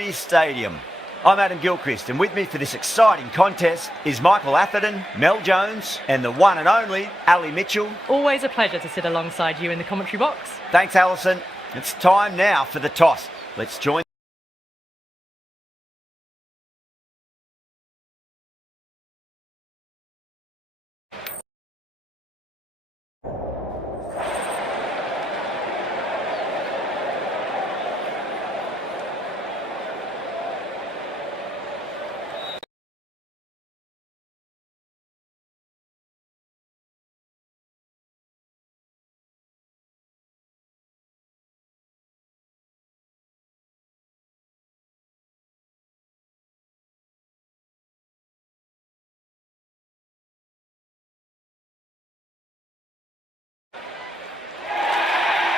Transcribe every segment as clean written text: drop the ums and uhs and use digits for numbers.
Melody Stadium. I'm Adam Gilchrist, and with me for this exciting contest is Michael Atherton, Mel Jones, and the one and only Ali Mitchell. Always a pleasure to sit alongside you in the commentary box. Thanks, Alison. It's time now for the toss. Let's join.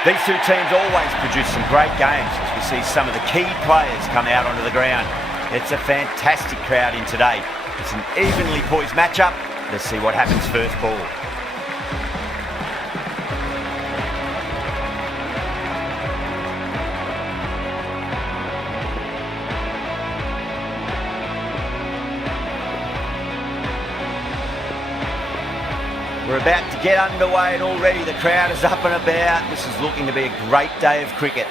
These two teams always produce some great games as we see some of the key players come out onto the ground. It's a fantastic crowd in today. It's an evenly poised matchup. Let's see what happens first ball. We're about to get underway and already the crowd is up and about. This is looking to be a great day of cricket.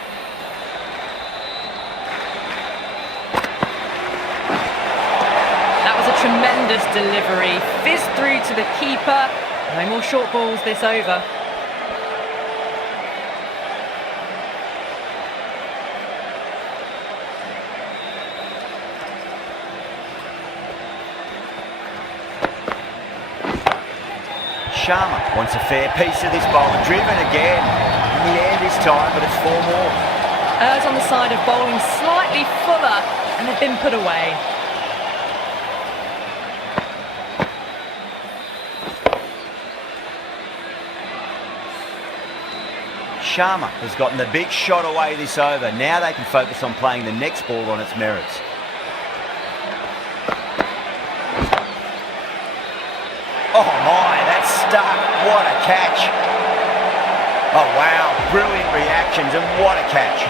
That was a tremendous delivery. Fizzed through to the keeper. No more short balls this over. Sharma wants a fair piece of this bowler. Driven again. In the air this time, but it's 4 more. Errs on the side of bowling slightly fuller, and they've been put away. Sharma has gotten the big shot away this over. Now they can focus on playing the next ball on its merits. Oh my, that's stuck. What a catch. Oh wow, brilliant reactions and what a catch.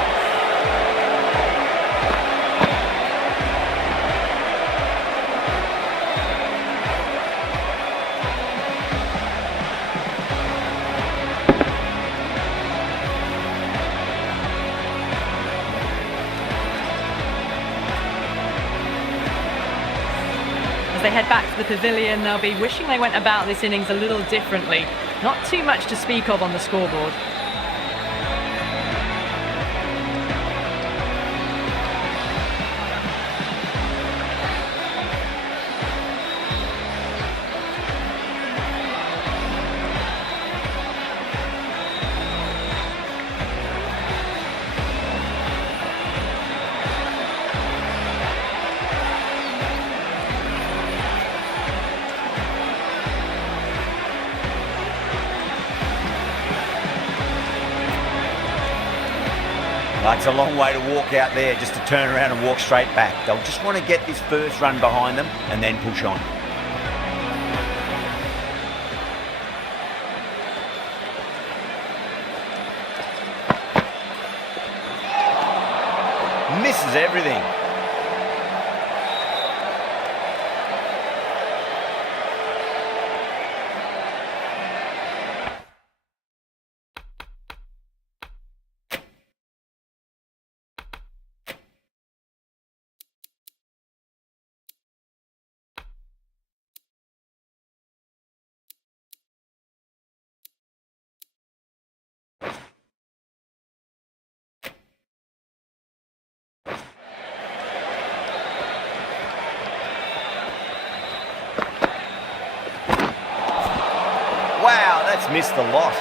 As they head back to the pavilion, they'll be wishing they went about this innings a little differently. Not too much to speak of on the scoreboard. It's a long way to walk out there just to turn around and walk straight back. They'll just want to get this first run behind them and then push on. Misses everything. Wow, that's missed the lot.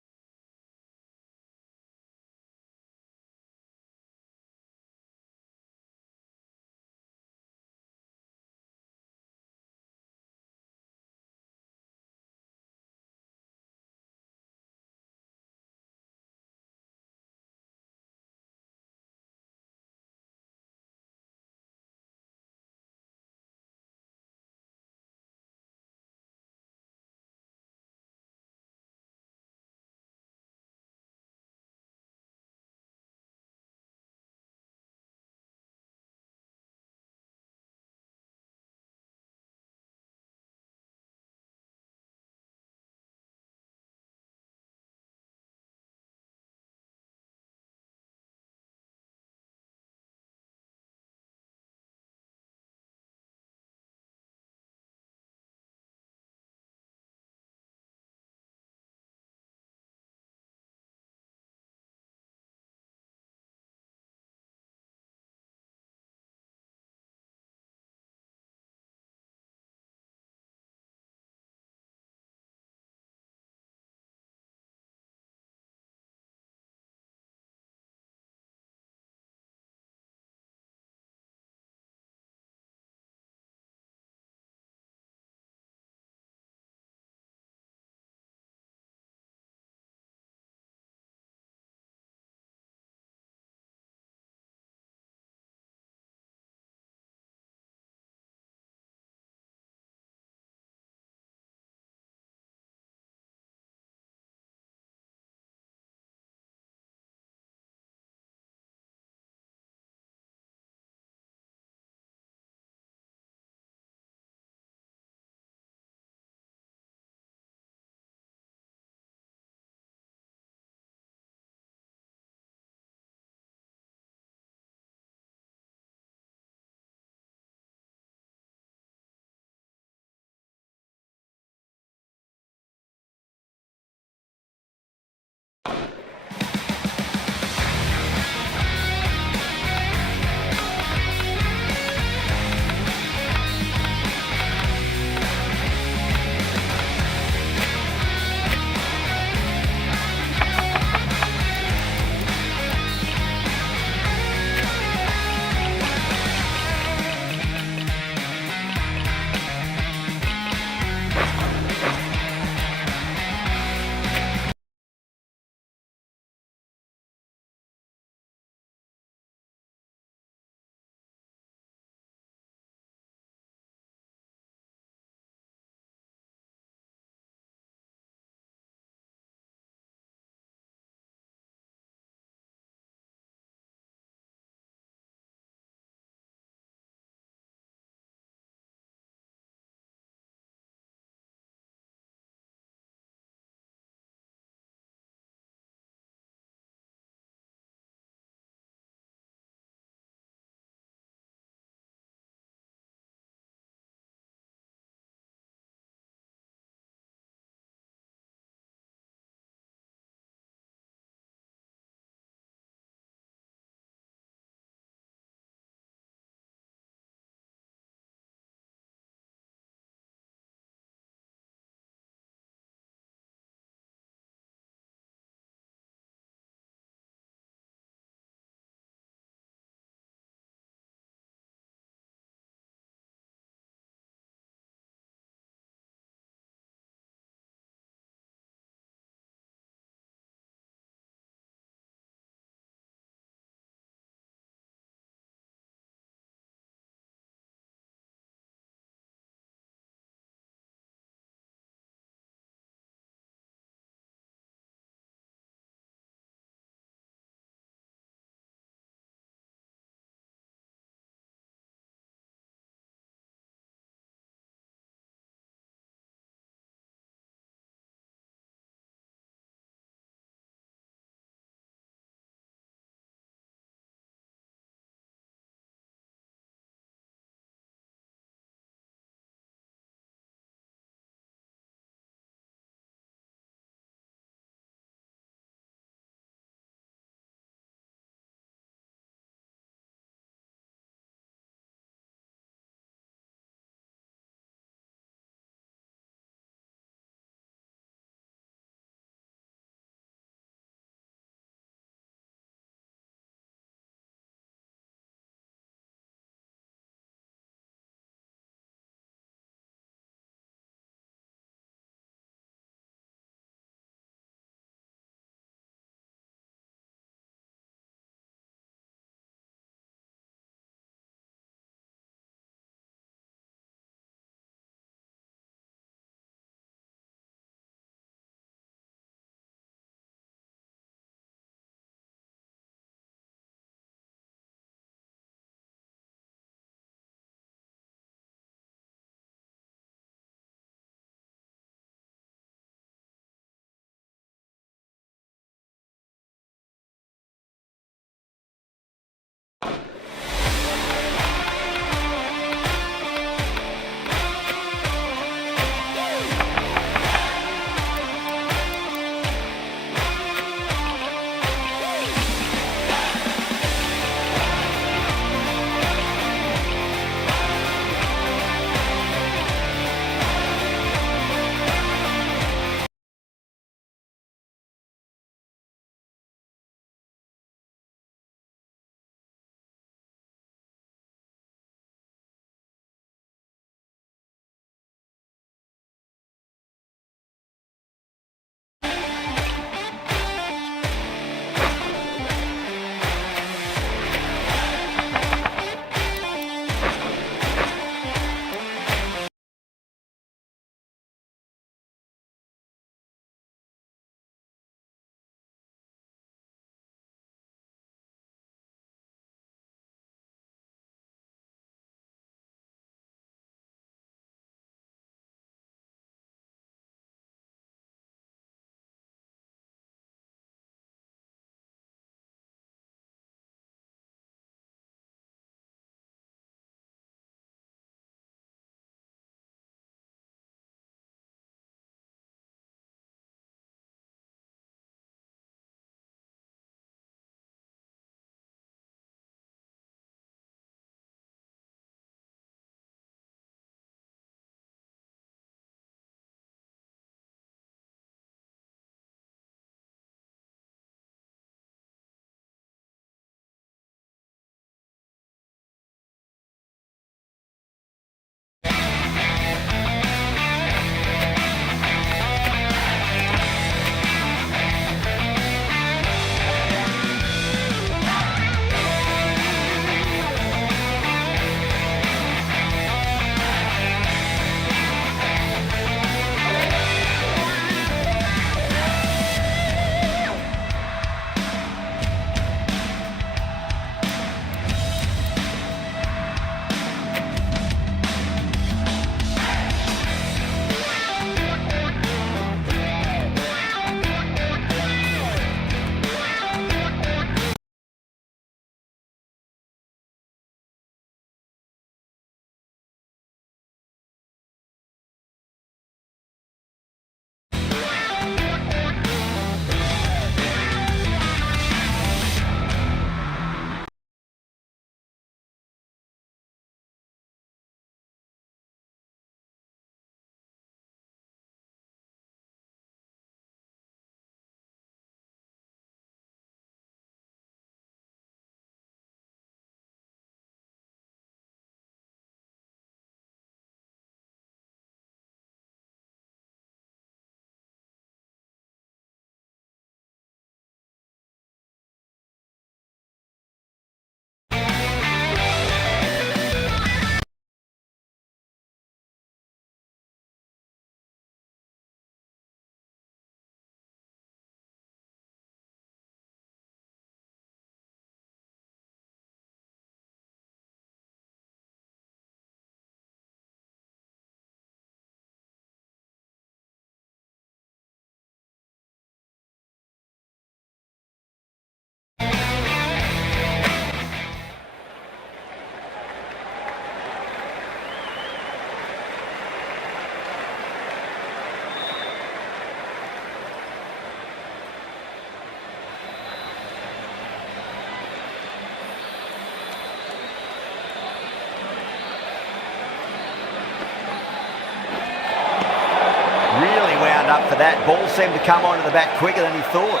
up for that. Ball seemed to come onto the bat quicker than he thought.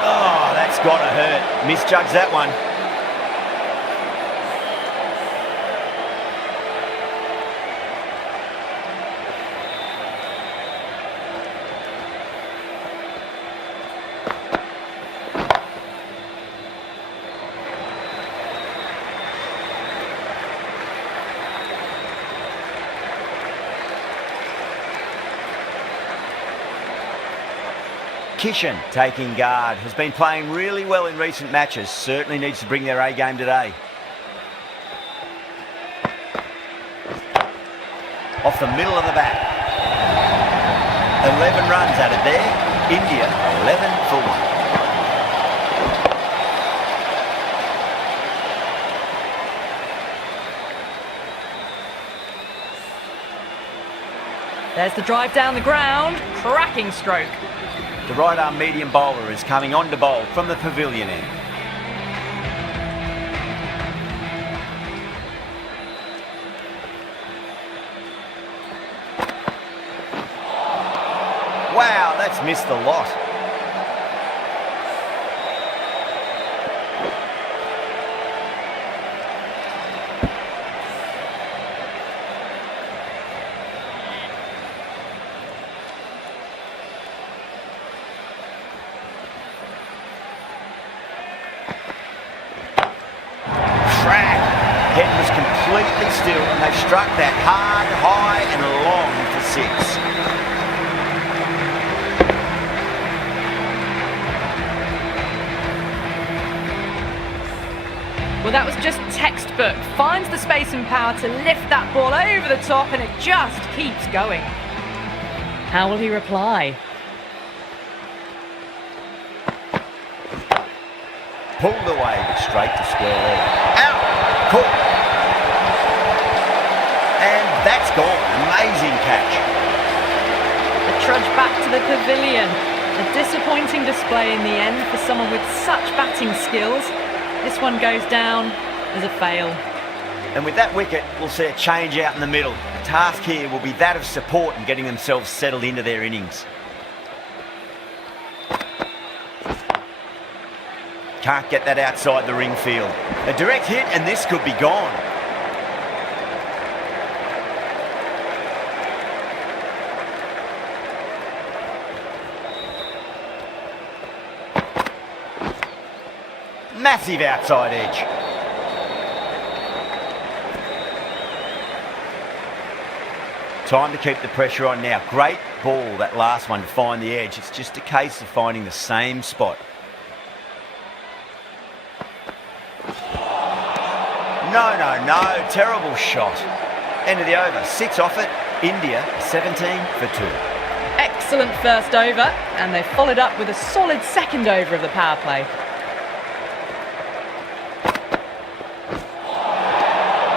Oh, that's got to hurt. Misjudged that one. Kishan taking guard, has been playing really well in recent matches, certainly needs to bring their A game today. Off the middle of the bat. 11 runs added there. India 11 for 1. There's the drive down the ground. Cracking stroke. The right-arm medium bowler is coming on to bowl from the pavilion end. Wow, that's missed the lot. Head was completely still and they struck that hard, high and long for 6. Well, that was just textbook. Finds the space and power to lift that ball over the top and it just keeps going. How will he reply? Pulled away but straight to square leg. Out! Caught! And that's gone. Amazing catch. The trudge back to the pavilion. A disappointing display in the end for someone with such batting skills. This one goes down as a fail. And with that wicket, we'll see a change out in the middle. The task here will be that of support and getting themselves settled into their innings. Can't get that outside the ring field. A direct hit and this could be gone. Massive outside edge. Time to keep the pressure on now. Great ball, that last one, to find the edge. It's just a case of finding the same spot. No, terrible shot. End of the over, 6 off it. India 17 for 2. Excellent first over, and they followed up with a solid second over of the power play.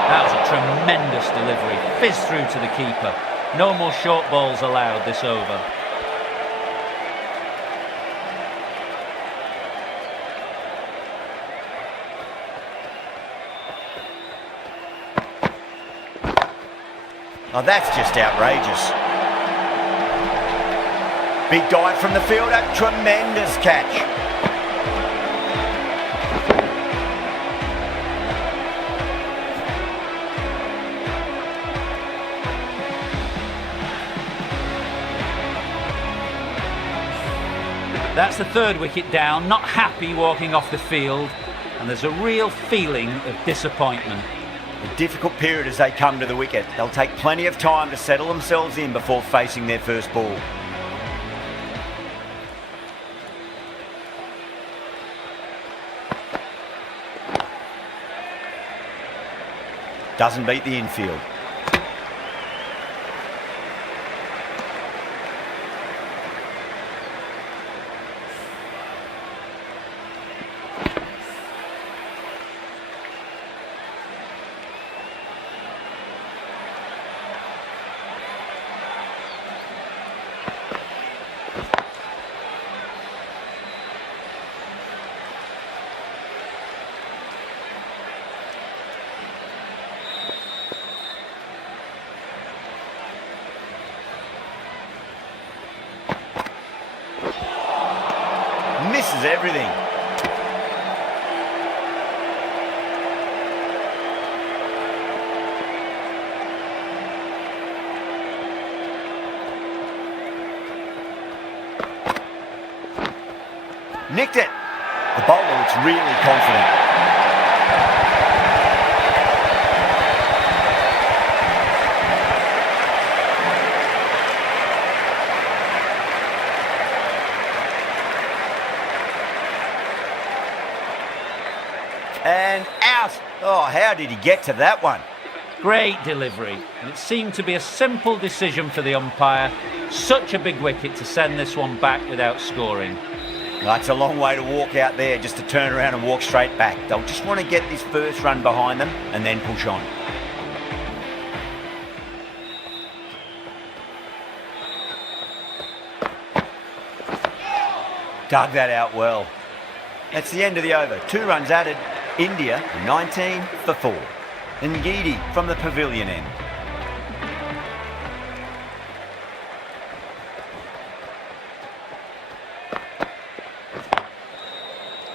That was a tremendous delivery. Fizzed through to the keeper. No more short balls allowed this over. Oh, that's just outrageous. Big dive from the fielder. Tremendous catch. That's the third wicket down. Not happy walking off the field. And there's a real feeling of disappointment. A difficult period as they come to the wicket. They'll take plenty of time to settle themselves in before facing their first ball. Doesn't beat the infield. changes everything. Nicked it. The bowler looks really confident. And out. Oh, how did he get to that one? Great delivery, and it seemed to be a simple decision for the umpire. Such a big wicket to send this one back without scoring. That's a long way to walk out there just to turn around and walk straight back. They'll just want to get this first run behind them and then push on. Dug that out well. That's the end of the over. 2 runs added. India 19 for 4. Ngidi from the pavilion end.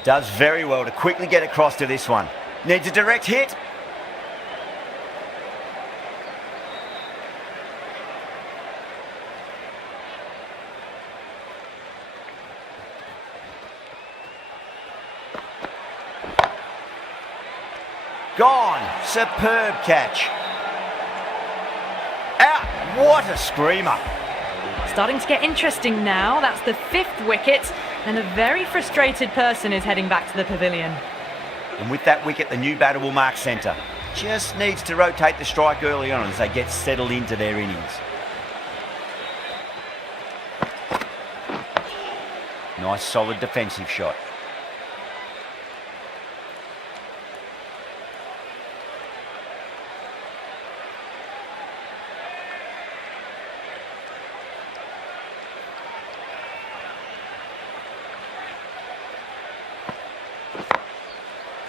Does very well to quickly get across to this one. Needs a direct hit. Gone. Superb catch. Out. What a screamer. Starting to get interesting now. That's the 5th wicket, and a very frustrated person is heading back to the pavilion. And with that wicket, the new batter will mark centre. Just needs to rotate the strike early on as they get settled into their innings. Nice solid defensive shot.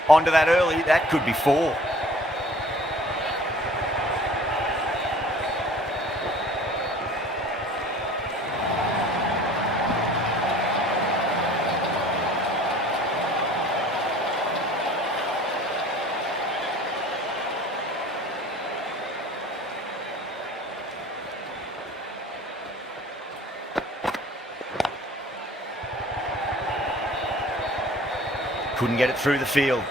Onto that early, that could be 4. Couldn't get it through the field.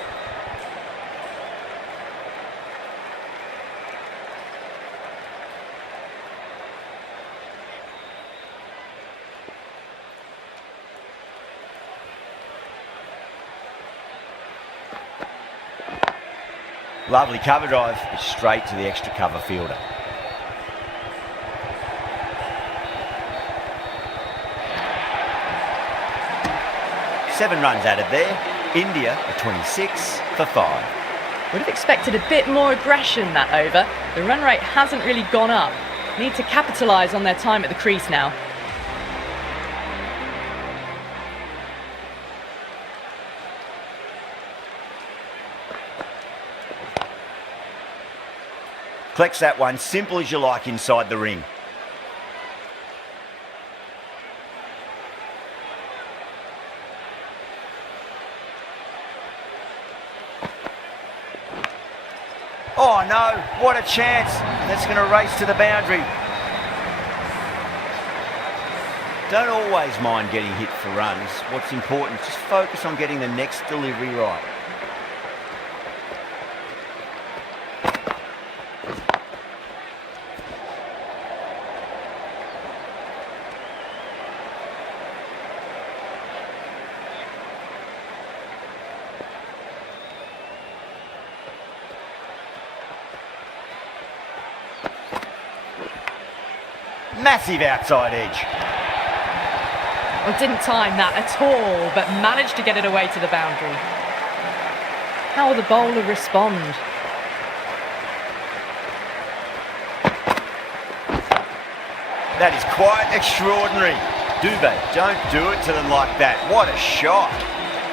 Lovely cover drive, straight to the extra cover fielder. Seven runs added there. India are 26 for 5. Would have expected a bit more aggression that over. The run rate hasn't really gone up. Need to capitalise on their time at the crease now. Collects that one, simple as you like inside the ring. Oh no, what a chance. That's going to race to the boundary. Don't always mind getting hit for runs. What's important, just focus on getting the next delivery right. Massive outside edge. Well, didn't time that at all, but managed to get it away to the boundary. How will the bowler respond? That is quite extraordinary. Dubé, don't do it to them like that. What a shot.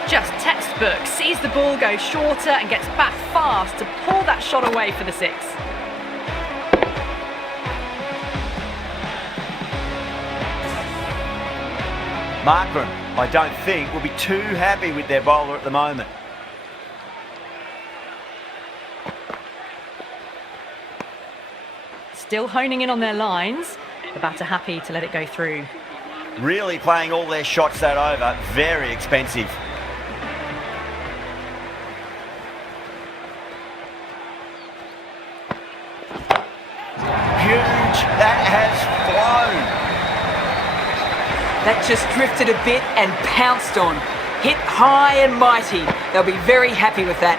Just textbook. Sees the ball go shorter and gets back fast to pull that shot away for the 6. Markram I don't think, will be too happy with their bowler at the moment. Still honing in on their lines. The batter happy to let it go through. Really playing all their shots that over. Very expensive. Huge. That has flown. That just drifted a bit and pounced on. Hit high and mighty. They'll be very happy with that.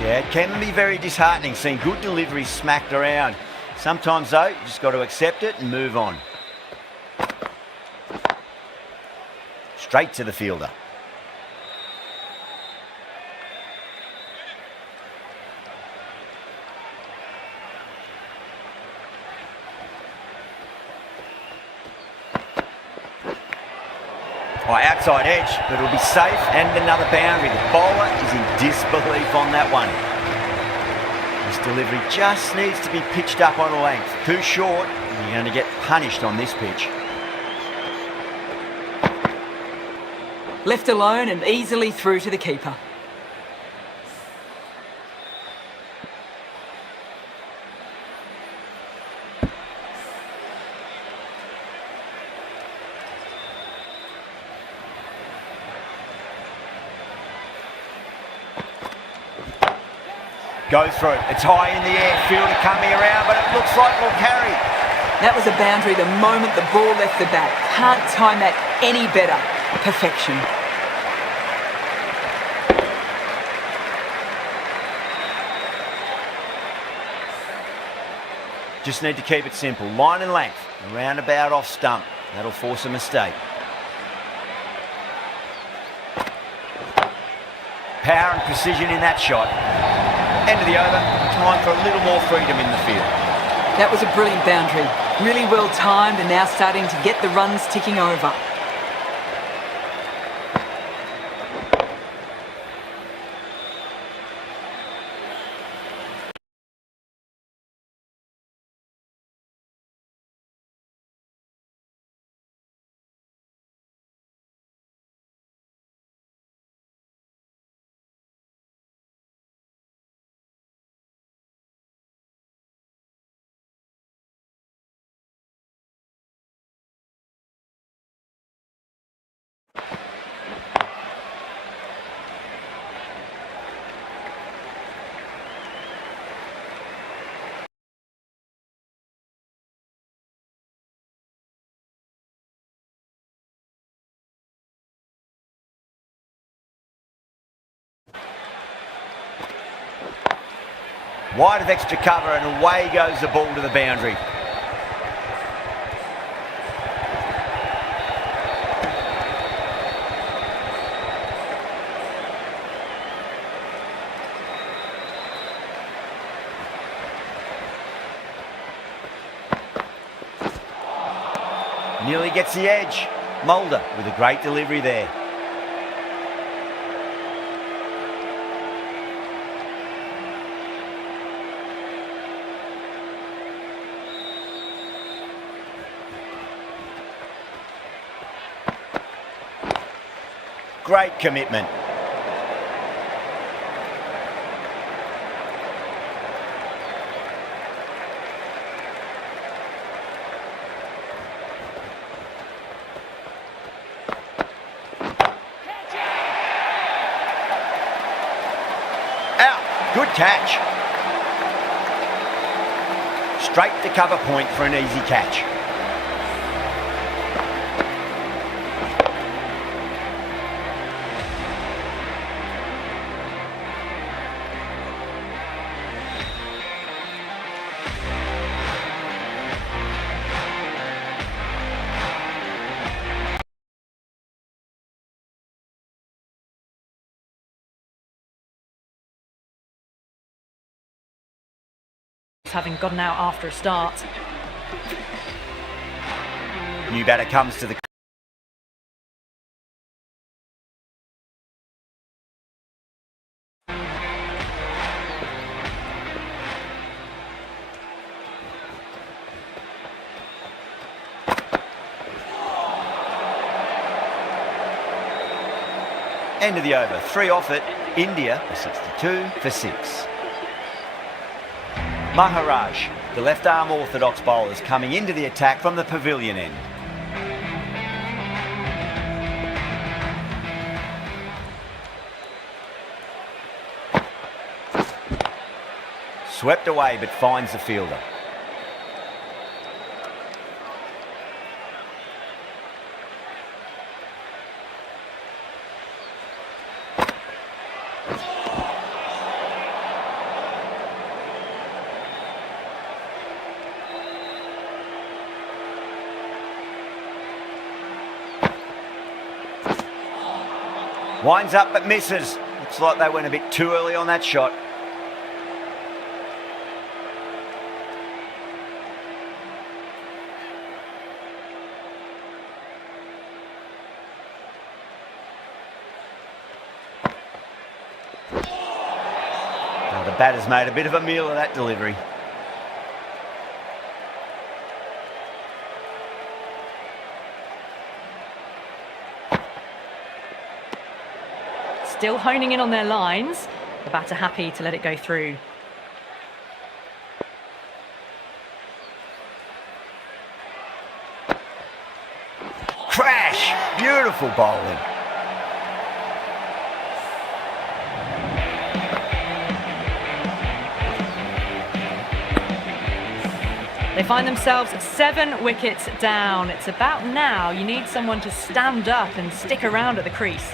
Yeah, it can be very disheartening seeing good deliveries smacked around. Sometimes though, you just got to accept it and move on. Straight to the fielder. Outside edge, but it'll be safe, and another boundary. The bowler is in disbelief on that one. This delivery just needs to be pitched up on a length. Too short, and you're going to get punished on this pitch. Left alone and easily through to the keeper. Go through. It's high in the air. Fielder coming around, but it looks like it'll carry. That was a boundary the moment the ball left the bat. Can't time that any better. Perfection. Just need to keep it simple. Line and length. Around about off stump. That'll force a mistake. Power and precision in that shot. End of the over. Time for a little more freedom in the field. That was a brilliant boundary. Really well timed and now starting to get the runs ticking over. Wide of extra cover and away goes the ball to the boundary. Nearly gets the edge. Mulder with a great delivery there. Great commitment. Out. Good catch. Straight to cover point for an easy catch. Having gotten out after a start. New batter comes to the... End of the over. 3 off it. India are 62 for 6. Maharaj, the left-arm orthodox bowlers coming into the attack from the pavilion end. Swept away but finds the fielder. Winds up but misses. Looks like they went a bit too early on that shot. Now the batter's made a bit of a meal of that delivery. Still honing in on their lines. The batter happy to let it go through. Crash! Beautiful bowling. They find themselves 7 wickets down. It's about now you need someone to stand up and stick around at the crease.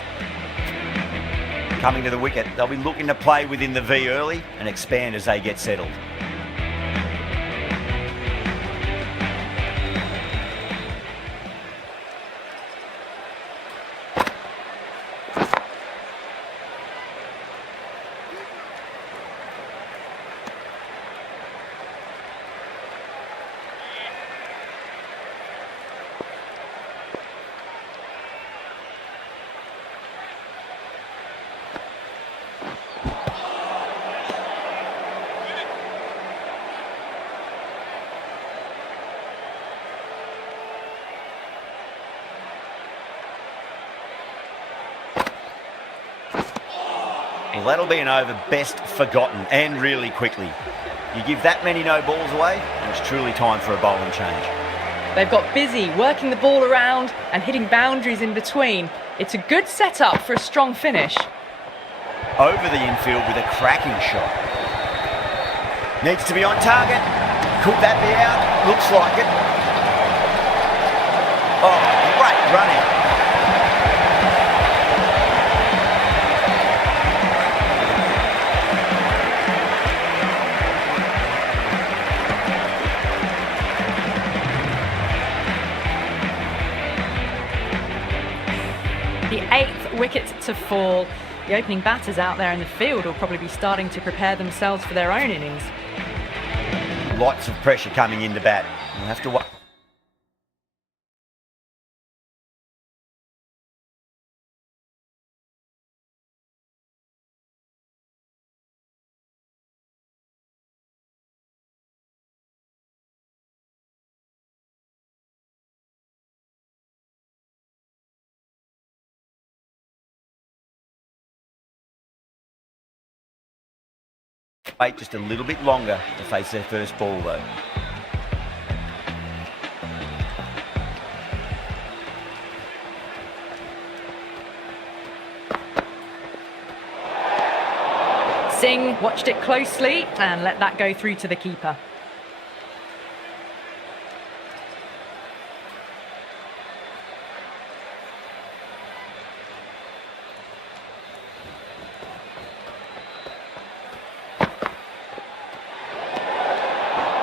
Coming to the wicket, they'll be looking to play within the V early and expand as they get settled. Well, that'll be an over best forgotten, and really quickly. You give that many no balls away, and it's truly time for a bowling change. They've got busy working the ball around and hitting boundaries in between. It's a good setup for a strong finish. Over the infield with a cracking shot. Needs to be on target. Could that be out? Looks like it. Oh, great running. The 8th wicket to fall. The opening batters out there in the field will probably be starting to prepare themselves for their own innings. Lots of pressure coming in to bat. We'll have to wait. Wait just a little bit longer to face their first ball though. Singh watched it closely and let that go through to the keeper.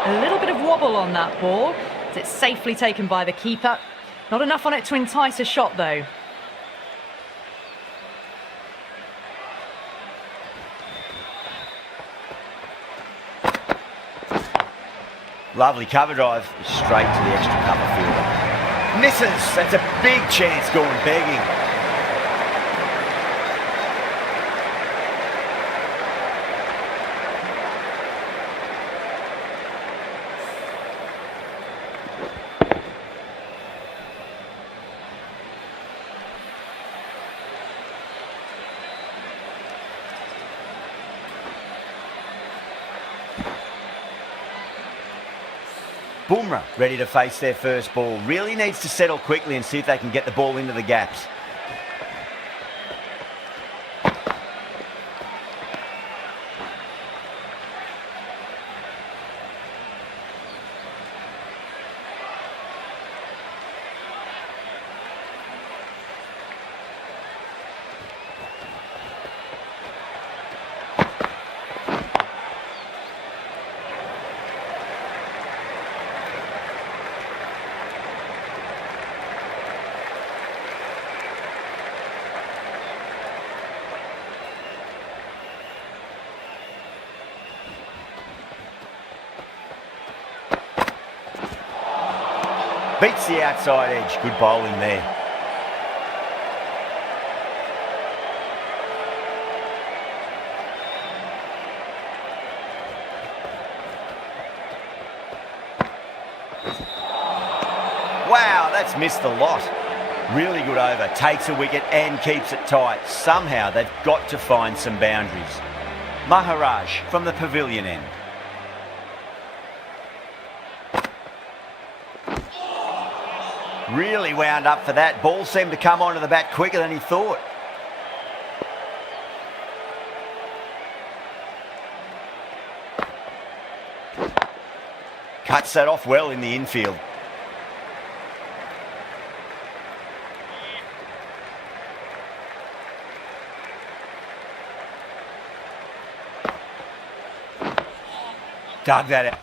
A little bit of wobble on that ball, as it's safely taken by the keeper. Not enough on it to entice a shot though. Lovely cover drive, straight to the extra cover fielder. Misses, that's a big chance going begging. Bumrah ready to face their first ball. Really needs to settle quickly and see if they can get the ball into the gaps. Beats the outside edge. Good bowling there. Wow, that's missed the lot. Really good over. Takes a wicket and keeps it tight. Somehow they've got to find some boundaries. Maharaj from the pavilion end. Really wound up for that. Ball seemed to come onto the bat quicker than he thought. Cuts that off well in the infield. Dug that out.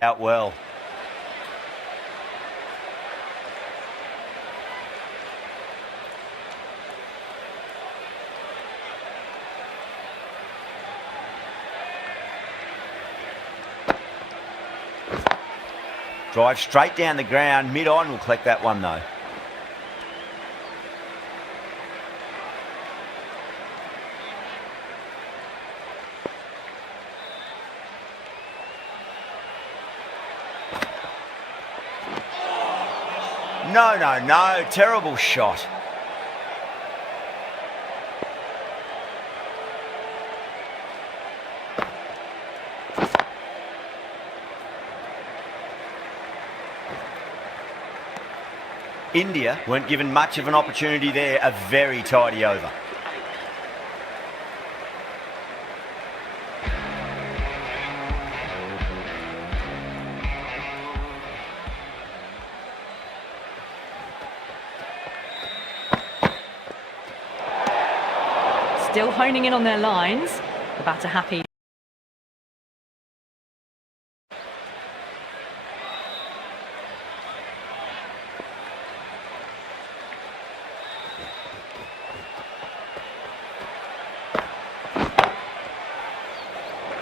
Out well. Drive straight down the ground. Mid-on will collect that one though. No. Terrible shot. India weren't given much of an opportunity there. A very tidy over. Still honing in on their lines. The batter happy.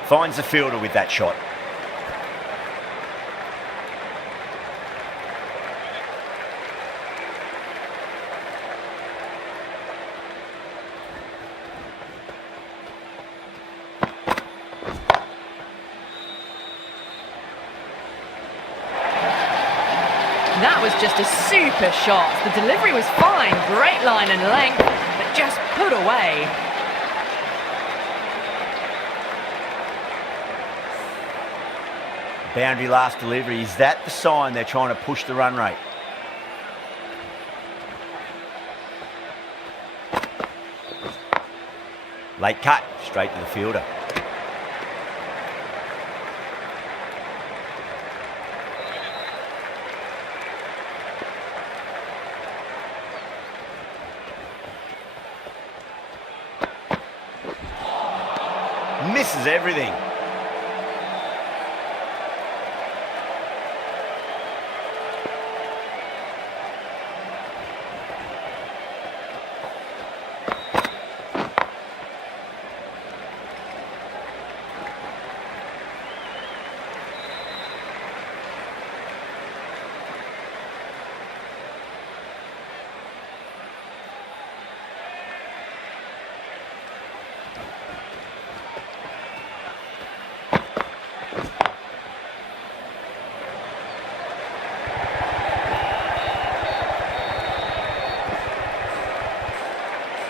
Finds the fielder with that shot. That was just a super shot. The delivery was fine, great line and length, but just put away. Boundary last delivery. Is that the sign they're trying to push the run rate? Late cut, straight to the fielder. Misses everything.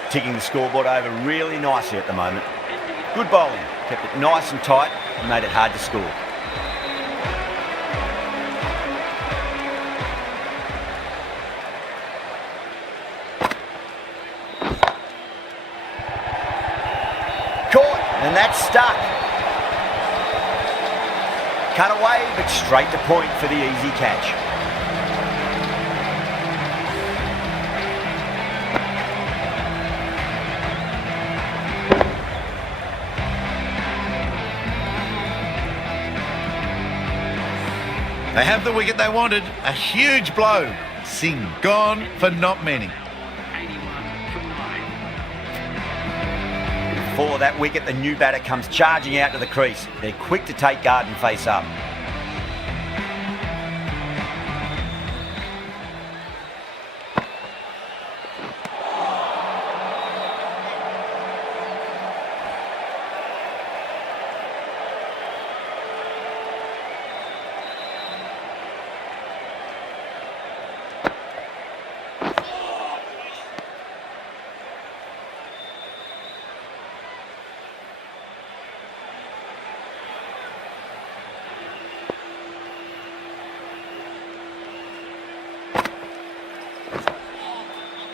Ticking the scoreboard over really nicely at the moment. Good bowling, kept it nice and tight and made it hard to score. Caught, and that's stuck. Cut away, but straight to point for the easy catch. They have the wicket they wanted. A huge blow. Singh gone for not many. For that wicket, the new batter comes charging out to the crease. They're quick to take guard and face up.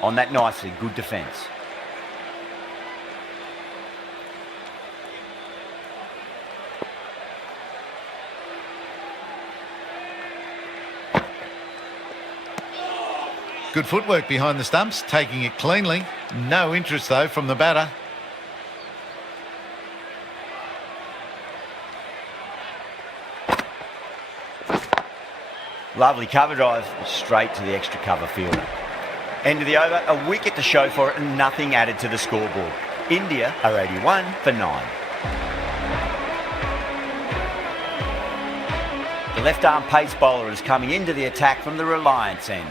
On that nicely, good defence. Good footwork behind the stumps, taking it cleanly. No interest though from the batter. Lovely cover drive, straight to the extra cover fielder. End of the over, a wicket to show for it and nothing added to the scoreboard. India are 81 for 9. The left-arm pace bowler is coming into the attack from the Reliance end.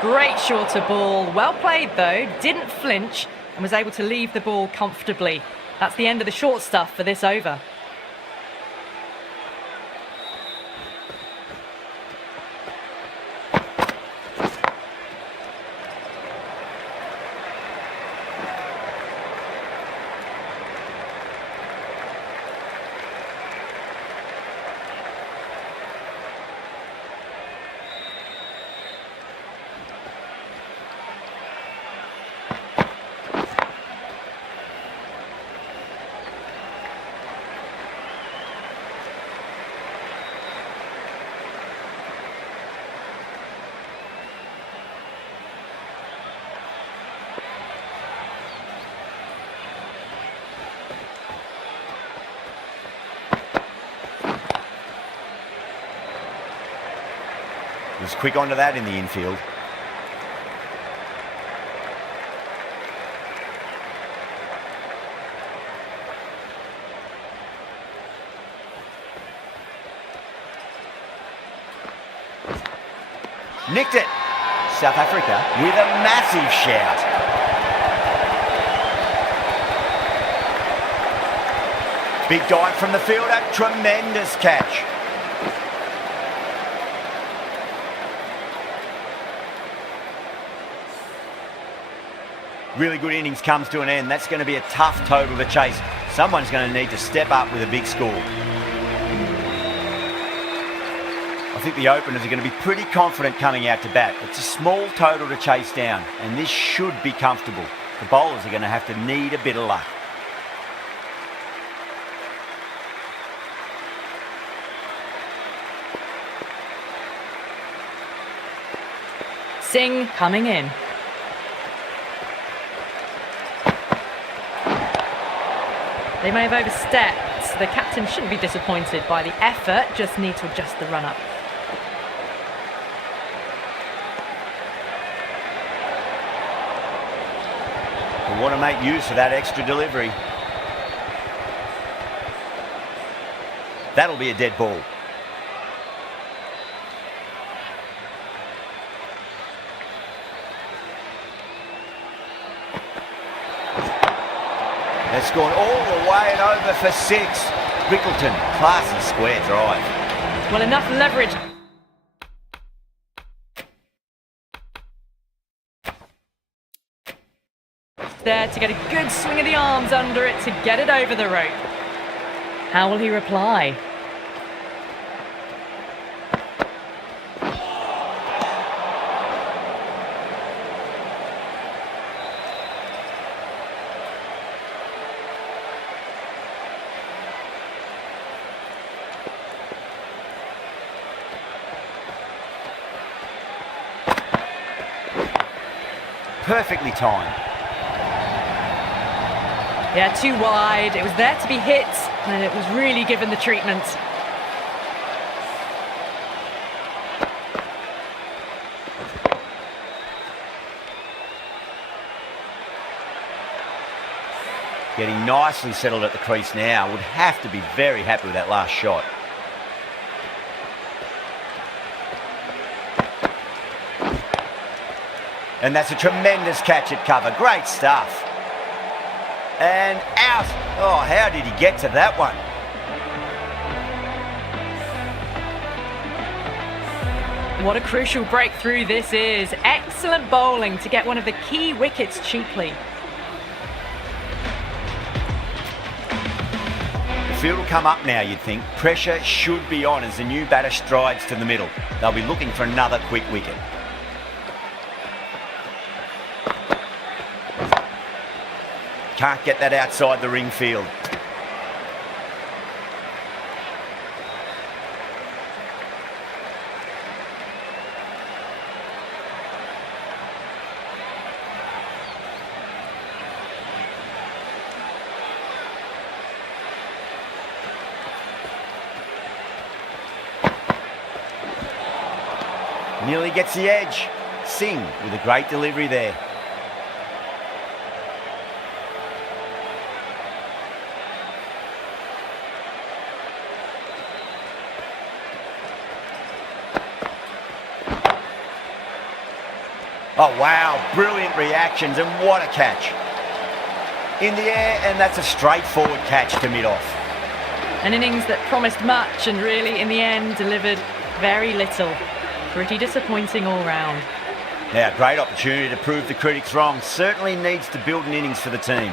Great shorter ball. Well played though. Didn't flinch and was able to leave the ball comfortably. That's the end of the short stuff for this over. Was quick onto that in the infield. Nicked it. South Africa with a massive shout. Big dive from the fielder. Tremendous catch. Really good innings comes to an end. That's going to be a tough total to chase. Someone's going to need to step up with a big score. I think the openers are going to be pretty confident coming out to bat. It's a small total to chase down, and this should be comfortable. The bowlers are going to have to need a bit of luck. Singh coming in. They may have overstepped. The captain shouldn't be disappointed by the effort, just need to adjust the run-up. We want to make use of that extra delivery. That'll be a dead ball. That's gone all the way and over for 6. Rickleton, classy square drive. Well, enough leverage. There to get a good swing of the arms under it to get it over the rope. How will he reply? Perfectly timed. Yeah, too wide. It was there to be hit, and it was really given the treatment. Getting nicely settled at the crease now. Would have to be very happy with that last shot. And that's a tremendous catch at cover. Great stuff. And out. Oh, how did he get to that one? What a crucial breakthrough this is. Excellent bowling to get one of the key wickets cheaply. The field will come up now, you'd think. Pressure should be on as the new batter strides to the middle. They'll be looking for another quick wicket. Can't get that outside the ring field. Nearly gets the edge. Singh with a great delivery there. Oh, wow, brilliant reactions, and what a catch. In the air, and that's a straightforward catch to mid-off. An innings that promised much and really, in the end, delivered very little. Pretty disappointing all round. Now, great opportunity to prove the critics wrong. Certainly needs to build an innings for the team.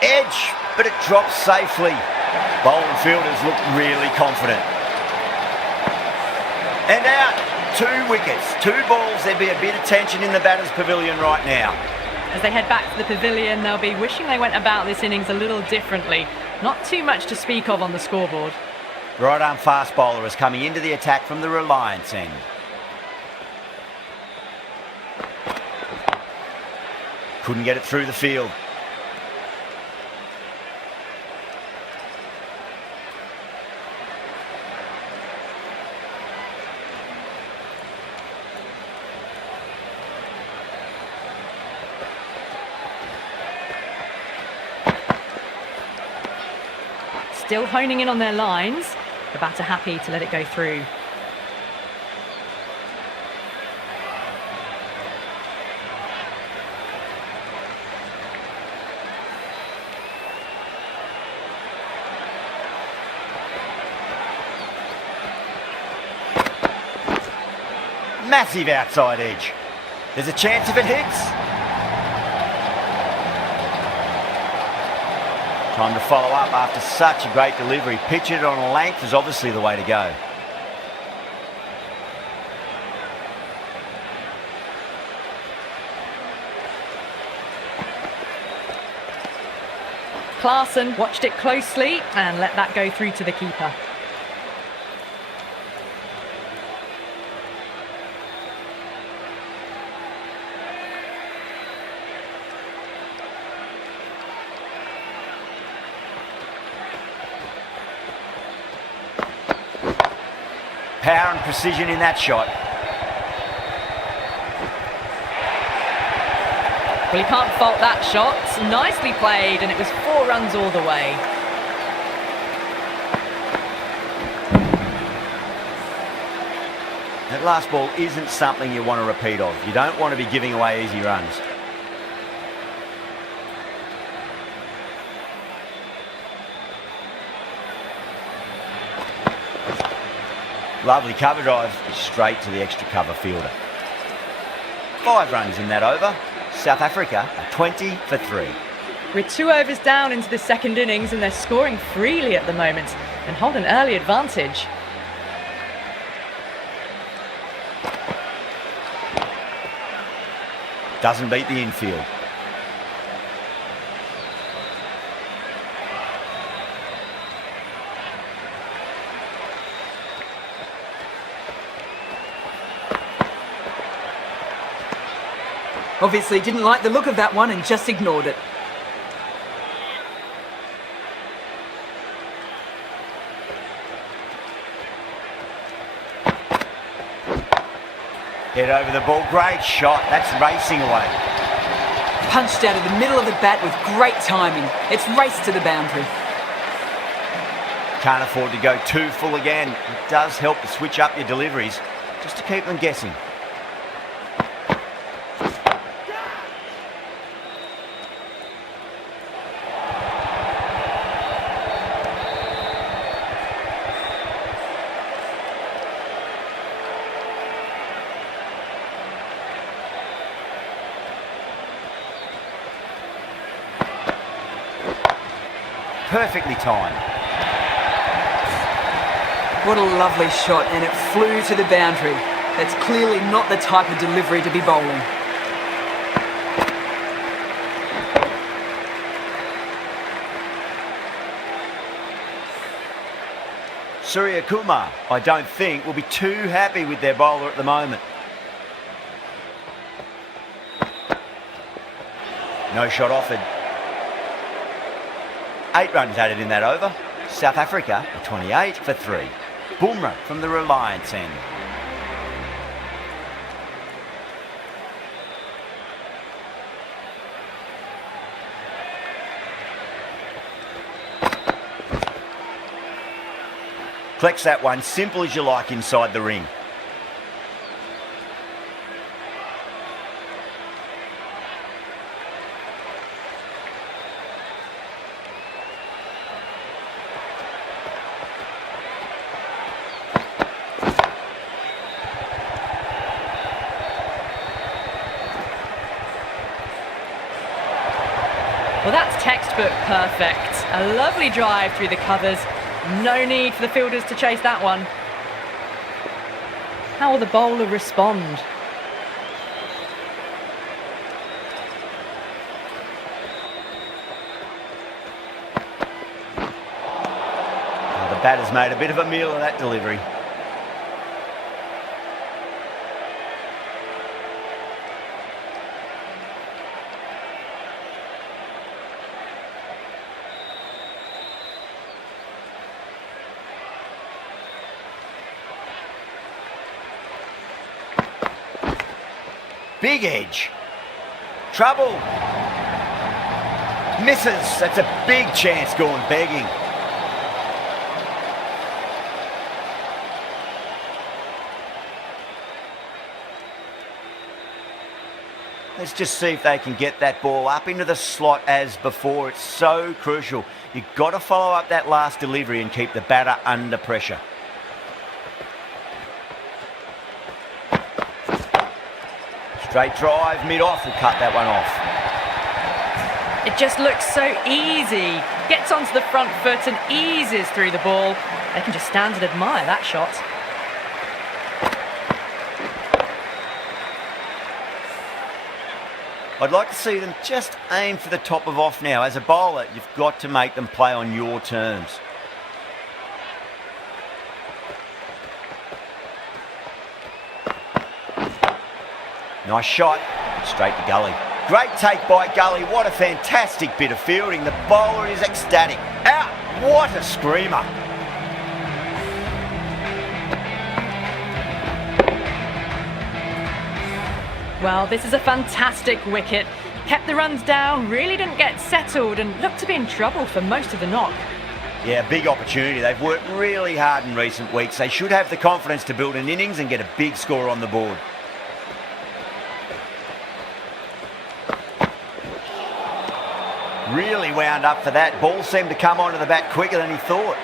Edge, but it drops safely. Bowling fielders look really confident. And out, 2 wickets, 2 balls. There'd be a bit of tension in the batter's pavilion right now. As they head back to the pavilion, they'll be wishing they went about this innings a little differently. Not too much to speak of on the scoreboard. Right arm fast bowler is coming into the attack from the Reliance end. Couldn't get it through the field. Still honing in on their lines. The batter happy to let it go through. Massive outside edge. There's a chance if it hits. Time to follow up after such a great delivery. Pitch it on a length is obviously the way to go. Klaasen watched it closely and let that go through to the keeper. Power and precision in that shot. Well, he can't fault that shot. Nicely played, and it was 4 runs all the way. That last ball isn't something you want to repeat of. You don't want to be giving away easy runs. Lovely cover drive, straight to the extra cover fielder. 5 runs in that over. South Africa are 20 for 3. We're 2 overs down into the second innings and they're scoring freely at the moment and hold an early advantage. Doesn't beat the infield. Obviously didn't like the look of that one and just ignored it. Head over the ball, great shot, that's racing away. Punched out of the middle of the bat with great timing. It's raced to the boundary. Can't afford to go too full again. It does help to switch up your deliveries, just to keep them guessing. Perfectly timed. What a lovely shot, and it flew to the boundary. That's clearly not the type of delivery to be bowling. Surya Kumar, I don't think, will be too happy with their bowler at the moment. No shot offered. 8 runs added in that over. South Africa are 28 for 3. Bumrah from the Reliance end. Collects that one, simple as you like inside the ring. textbook perfect. A lovely drive through the covers. No need for the fielders to chase that one. How will the bowler respond? The batter's made a bit of a meal of that delivery. Big edge. Trouble. Misses. That's a big chance going begging. Let's just see if they can get that ball up into the slot as before. It's so crucial. You've got to follow up that last delivery and keep the batter under pressure. Straight drive, mid-off, will cut that one off. It just looks so easy. Gets onto the front foot and eases through the ball. They can just stand and admire that shot. I'd like to see them just aim for the top of off now. As a bowler, you've got to make them play on your terms. Nice shot, straight to Gully. Great take by Gully, what a fantastic bit of fielding. The bowler is ecstatic. Out, what a screamer. Well, this is a fantastic wicket. Kept the runs down, really didn't get settled and looked to be in trouble for most of the knock. Yeah, big opportunity. They've worked really hard in recent weeks. They should have the confidence to build an innings and get a big score on the board. Really wound up for that. Ball seemed to come onto the bat quicker than he thought.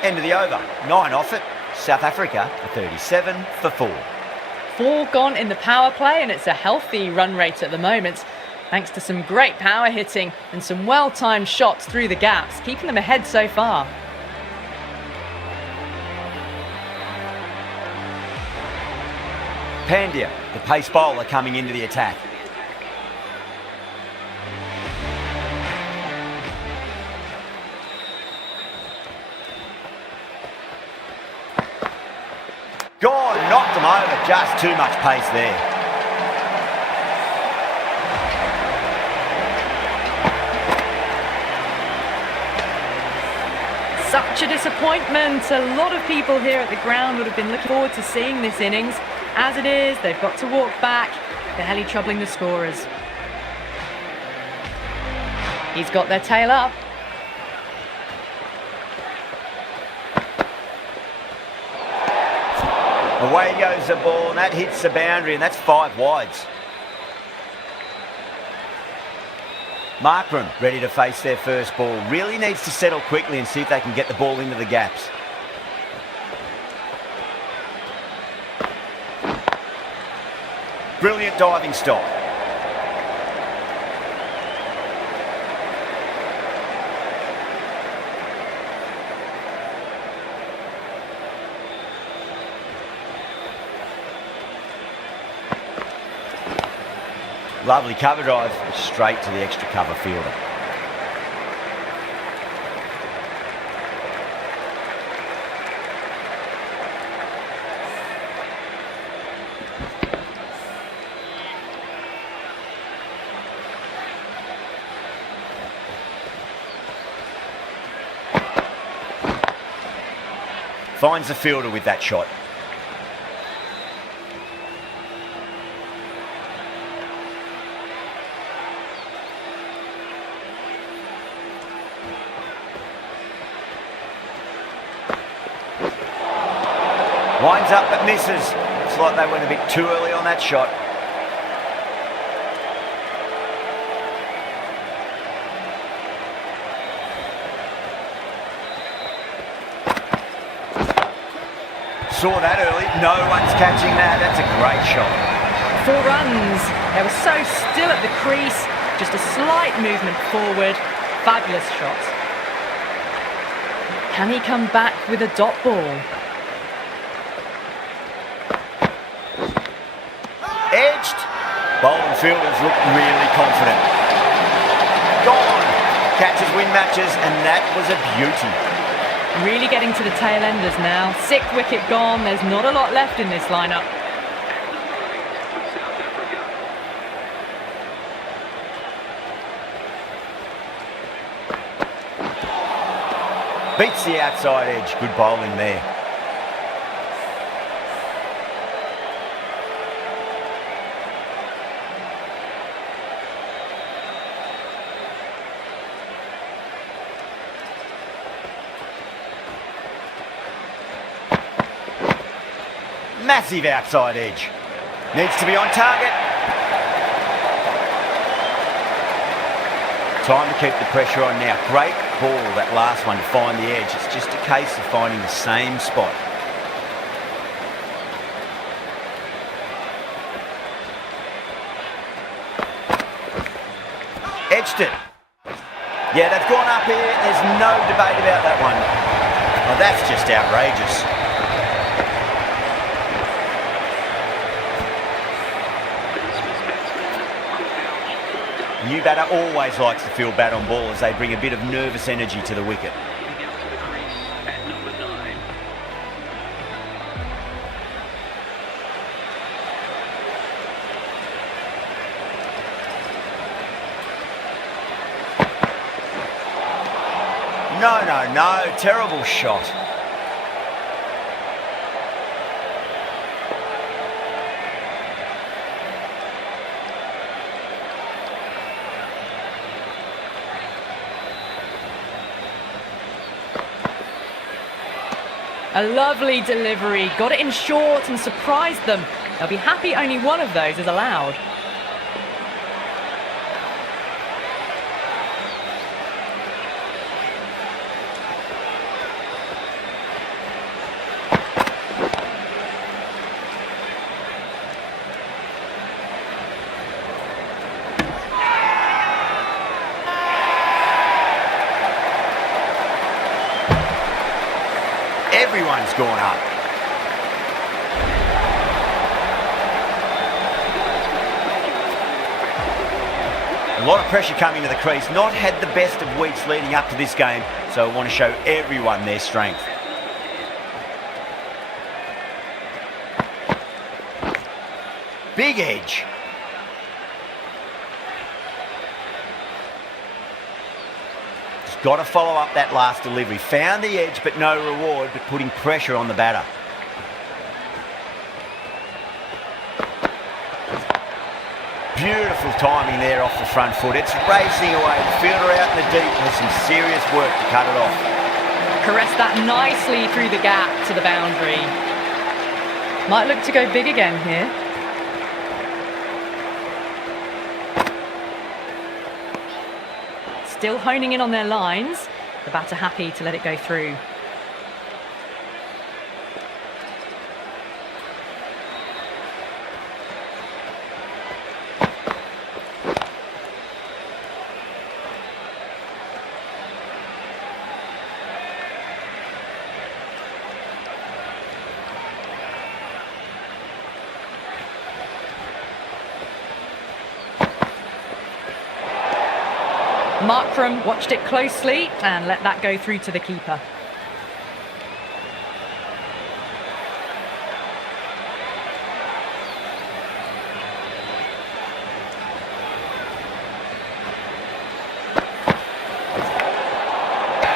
End of the over. 9 off it. South Africa, a 37 for 4. 4 gone in the power play and it's a healthy run rate at the moment. Thanks to some great power hitting and some well-timed shots through the gaps, keeping them ahead so far. Pandya, the pace bowler, coming into the attack. Gone, knocked them over, just too much pace there. Such a disappointment. A lot of people here at the ground would have been looking forward to seeing this innings. As it is, they've got to walk back, barely troubling the scorers. He's got their tail up. Away goes the ball, and that hits the boundary, and that's 5 wides. Markram ready to face their first ball. Really needs to settle quickly and see if they can get the ball into the gaps. Brilliant diving stop. Lovely cover drive, straight to the extra cover fielder. Finds the fielder with that shot. Winds up but misses. Looks like they went a bit too early on that shot. Saw that early. No one's catching that. That's a great shot. 4 runs. They were so still at the crease. Just a slight movement forward. Fabulous shot. Can he come back with a dot ball? Edged. Bowling fielders look really confident. Gone. Catches win matches, and that was a beauty. Really getting to the tail enders now. 6th wicket gone. There's not a lot left in this lineup. Beats the outside edge. Good bowling there. Massive outside edge. Needs to be on target. Time to keep the pressure on now. Great ball, that last one, to find the edge. It's just a case of finding the same spot. Edged it. Yeah, they've gone up here. There's no debate about that one. Oh, that's just outrageous. New batter always likes to feel bat on ball as they bring a bit of nervous energy to the wicket. No, terrible shot. A lovely delivery, got it in short and surprised them. They'll be happy only one of those is allowed. Everyone's gone up. A lot of pressure coming to the crease. Not had the best of weeks leading up to this game, so I want to show everyone their strength. Big edge. Got to follow up that last delivery. Found the edge, but no reward, but putting pressure on the batter. Beautiful timing there off the front foot. It's racing away. The fielder out in the deep has some serious work to cut it off. Caressed that nicely through the gap to the boundary. Might look to go big again here. Still honing in on their lines. The batter happy to let it go through. Markram watched it closely and let that go through to the keeper.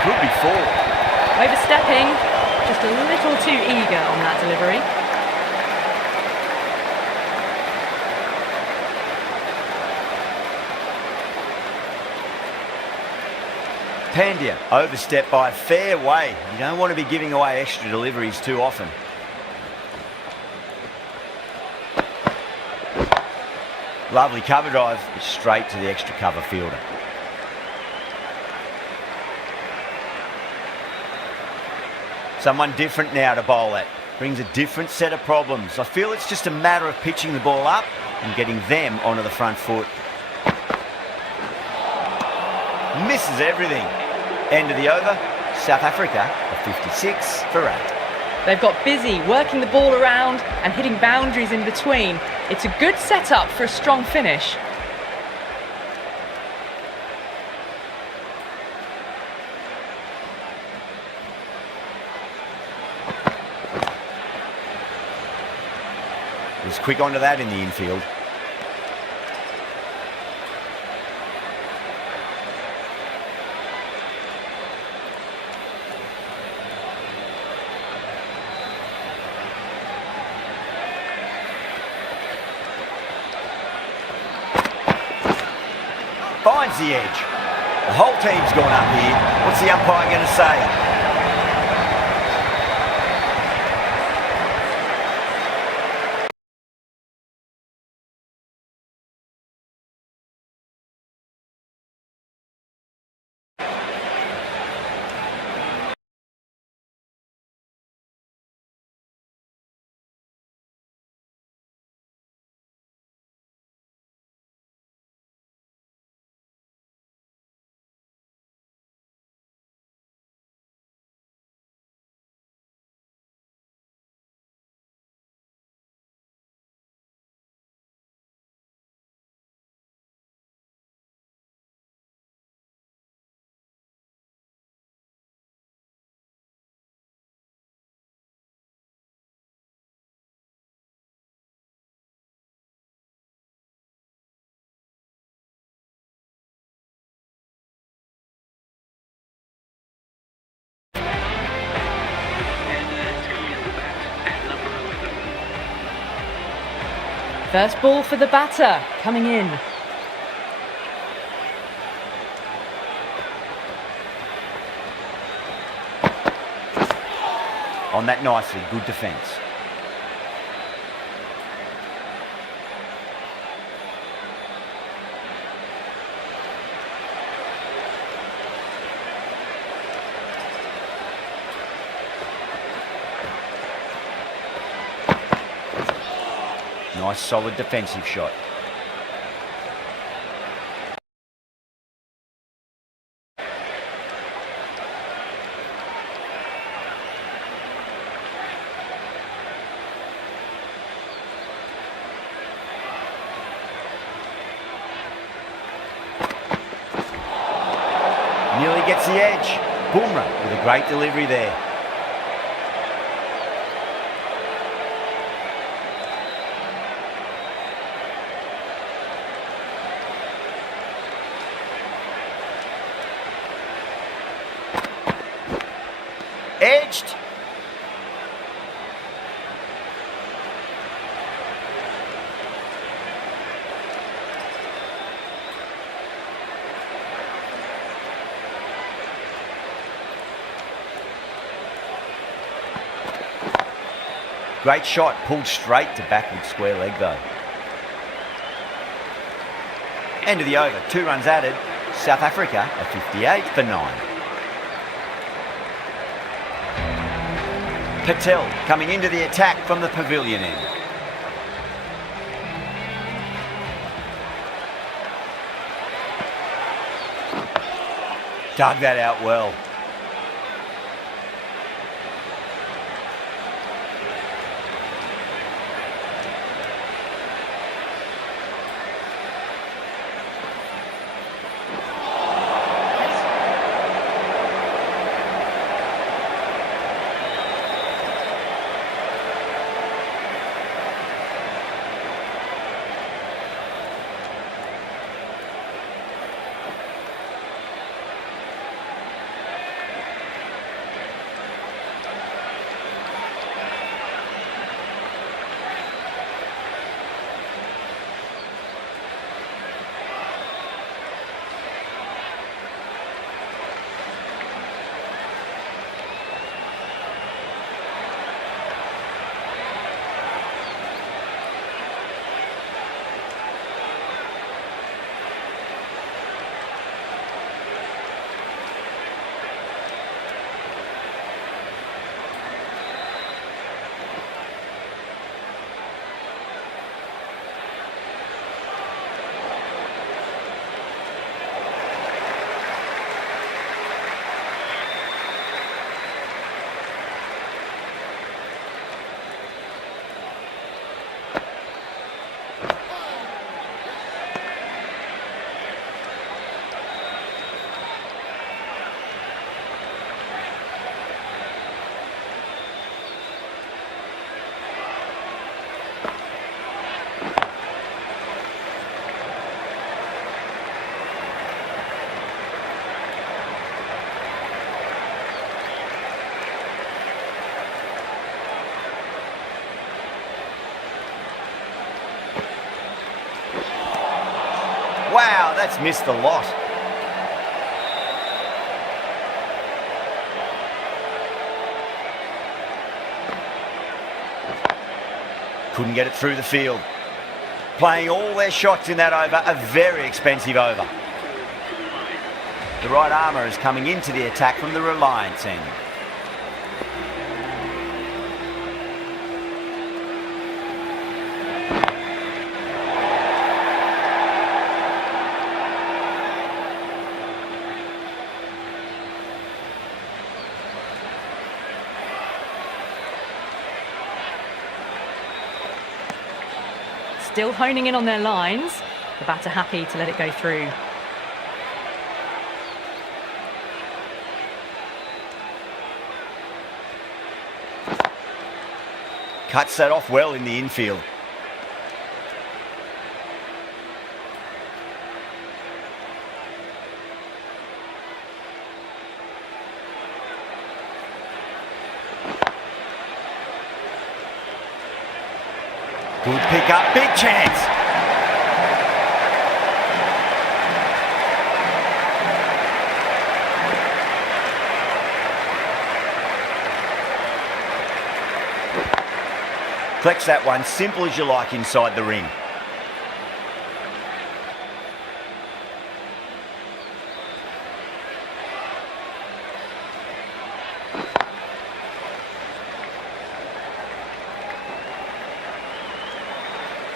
Could be four. Overstepping, just a little too eager on that delivery. Pandya overstepped by a fair way. You don't want to be giving away extra deliveries too often. Lovely cover drive, straight to the extra cover fielder. Someone different now to bowl at. Brings a different set of problems. I feel it's just a matter of pitching the ball up and getting them onto the front foot. misses everything. End of the over, South Africa are 56 for 8. They've got busy working the ball around and hitting boundaries in between. It's a good setup for a strong finish. Was quick onto that in the infield. Finds the edge. The whole team's gone up here. What's the umpire going to say? First ball for the batter, coming in. On that nicely, good defence. Nice solid defensive shot. Nearly gets the edge. Bumrah with a great delivery there. Edged. Great shot, pulled straight to backward square leg though. End of the over, 2 runs added. South Africa are 58 for 9. Patel coming into the attack from the pavilion end. Dug that out well. Wow, that's missed the lot. Couldn't get it through the field. Playing all their shots in that over, a very expensive over. The right armour is coming into the attack from the Reliance end. Still honing in on their lines. The batter happy to let it go through. Cuts that off well in the infield. Good pick up, big chance. Collects that one, simple as you like inside the ring.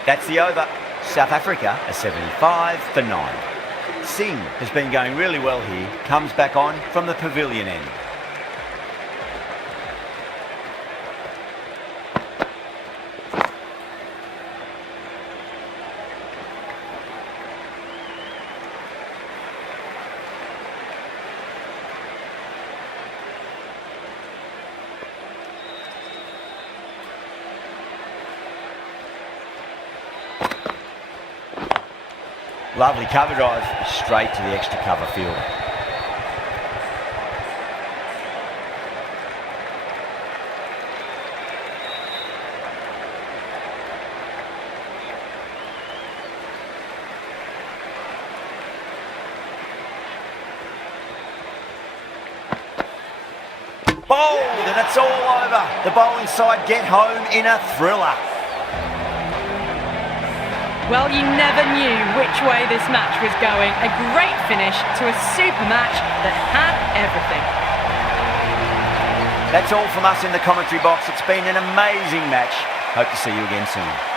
That's the over. South Africa are 75 for 9. Singh has been going really well here. Comes back on from the pavilion end. Lovely cover drive, straight to the extra cover fielder. Bowled, and it's all over. The bowling side get home in a thriller. Well, you never knew which way this match was going. A great finish to a super match that had everything. That's all from us in the commentary box. It's been an amazing match. Hope to see you again soon.